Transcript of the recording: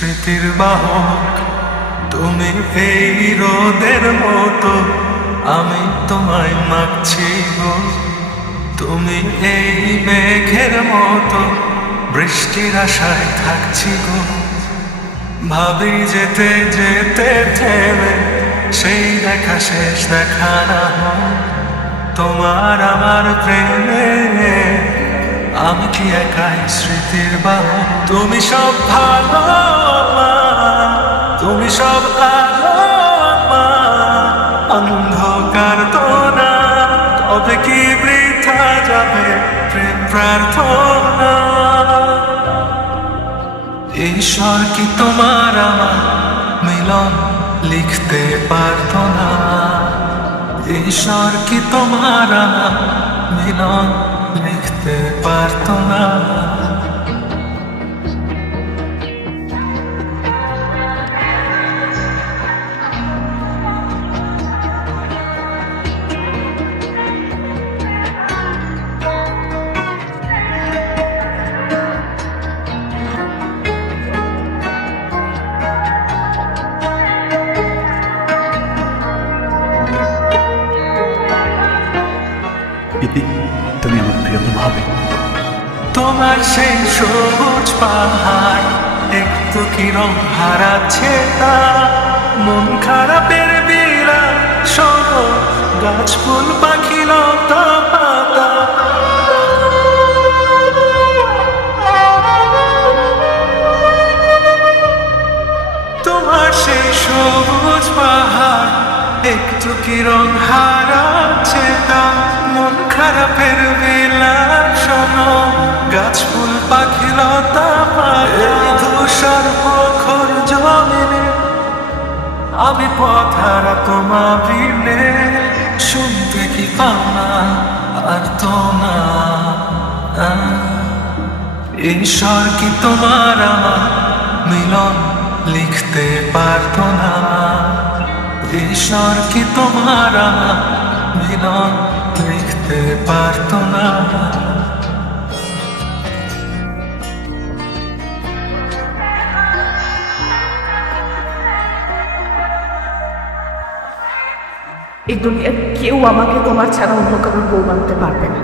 স্মৃতির বাহক তুমি, এই রোদের মতো আমি তোমায় মাগছি গো। তুমি এই মেঘের মতো বৃষ্টির আশায় থাকছি গো। ভাবি যেতে যেতে থেমে সেই দেখা শেষ দেখা না হয়। তোমার আমার প্রেমে আমি কি একাই স্মৃতির বাহক? তুমি সব ভালো আমার, তুমি সব আলো আমার, অন্ধকার তো না, তবে কি বৃথা যাবে প্রেম প্রার্থনা? ঈশ্বর কি তোমার আমার মিলন লিখতে পারত না? ঈশ্বর কি তোমার আমার মিলন লিখতে পারত না? প্রীতি, তুমি আমার প্রিয়তম হবে। তোমার সেই সবুজ পাহাড় একটু কি রং হারাচ্ছে তা, মন খারাপের বিরা শোনো, গাছ ফুল পাখি লতা পাতা। তোমার সেই সবুজ পাহাড় একটু কি রং হারাচ্ছে তা, মন খারাপের বিলাপ শোনো, গাছ ফুল পাখি লতা পাতা। ধূসর প্রখর জমিনে আমি পথহারা তোমার বিনে, শুনতে কি পাও না আর তো না? ঈশ্বর কি তোমার আমার মিলন লিখতে পারত না? ঈশ্বর কি তোমার আমার মিলন লিখতে পারত না? এই দুনিয়ার কেউ আমাকে তোমার ছাড়া অন্য কারোর বউ বানাতে পারবে না।